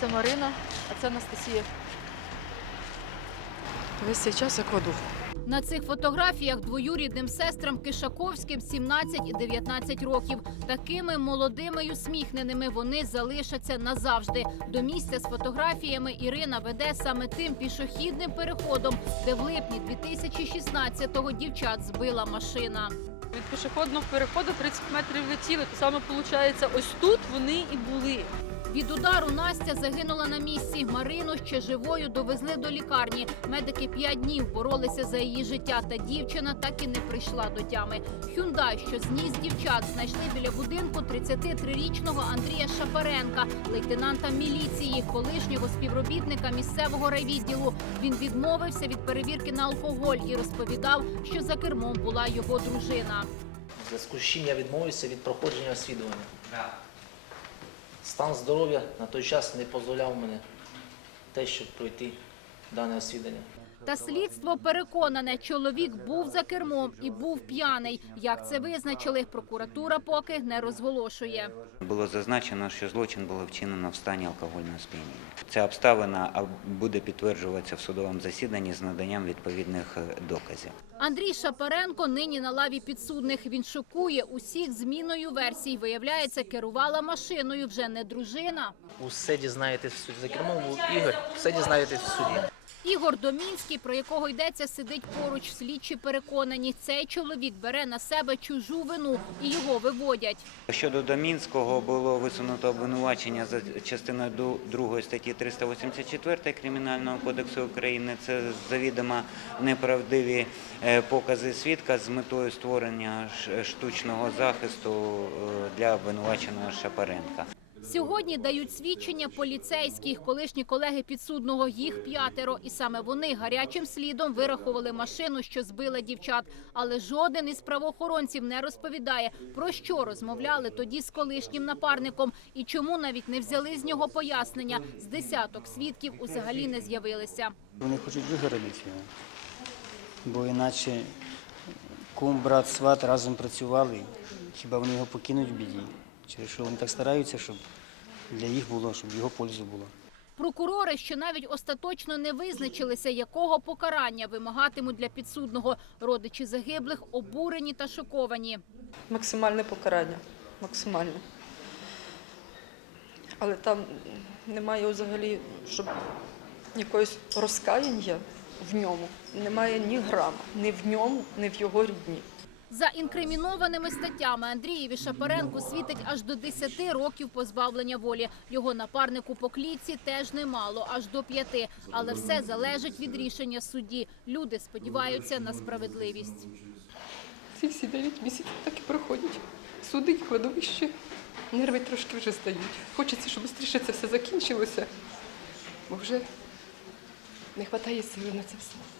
Це Марина, а це Анастасія. Весь цей час як в аду. На цих фотографіях двоюрідним сестрам Кишаковським 17 і 19 років. Такими молодими й усміхненими вони залишаться назавжди. До місця з фотографіями Ірина веде саме тим пішохідним переходом, де в липні 2016-го дівчат збила машина. Від пішохідного переходу 30 метрів летіли. То саме виходить, ось тут вони і були. Від удару Настя загинула на місці. Марину ще живою довезли до лікарні. Медики п'ять днів боролися за її життя, та дівчина так і не прийшла до тями. Хюндай, що зніс дівчат, знайшли біля будинку 33-річного Андрія Шапаренка, лейтенанта міліції, колишнього співробітника місцевого райвідділу. Він відмовився від перевірки на алкоголь і розповідав, що за кермом була його дружина. В зв'язку з чим я відмовився від проходження освідування. Стан здоров'я на той час не дозволяв мене те, щоб пройти дане освідання. Та слідство переконане, чоловік був за кермом і був п'яний. Як це визначили, прокуратура поки не розголошує. Було зазначено, що злочин було вчинено в стані алкогольного сп'яніння. Ця обставина буде підтверджуватися в судовому засіданні з наданням відповідних е, доказів. Андрій Шапаренко нині на лаві підсудних. Він шокує усіх зміною версій. Виявляється, керувала машиною вже не дружина. Усе дізнаєтесь в суді. За кермом був Ігор, все дізнаєтесь в суді. Ігор Домінський, про якого йдеться, сидить поруч. Слідчі переконані, цей чоловік бере на себе чужу вину і його виводять. Щодо Домінського було висунуто обвинувачення за частиною 2 статті 384 Кримінального кодексу України. Це завідомо неправдиві е, покази свідка з метою створення штучного захисту е, для обвинуваченого Шапаренка. Сьогодні дають свідчення поліцейських, колишні колеги підсудного, їх п'ятеро. І саме вони гарячим слідом вирахували машину, що збила дівчат. Але жоден із правоохоронців не розповідає, про що розмовляли тоді з колишнім напарником і чому навіть не взяли з нього пояснення. З десяток свідків взагалі не з'явилися. Вони хочуть вигородити. Бо іначе кум, брат, сват разом працювали. Хіба вони його покинуть в біді? Через що вони так стараються, щоб для їх було, щоб його пользу було. Прокурори, що навіть остаточно не визначилися, якого покарання вимагатимуть для підсудного. Родичі загиблих обурені та шоковані. Максимальне покарання. Максимальне. Але там немає взагалі, щоб якогось розкаяння в ньому. Немає ні грама, ні в ньому, ні в його рідні. За інкримінованими статтями Андрієві Шапаренку світить аж до 10 років позбавлення волі. Його напарнику по клітці теж немало, аж до п'яти. Але все залежить від рішення судді. Люди сподіваються на справедливість. Ці всі 9 місяців так і проходять. Суди, кладовище. Нерви трошки вже стають. Хочеться, щоб швидше це все закінчилося, бо вже не вистачає сили на це все.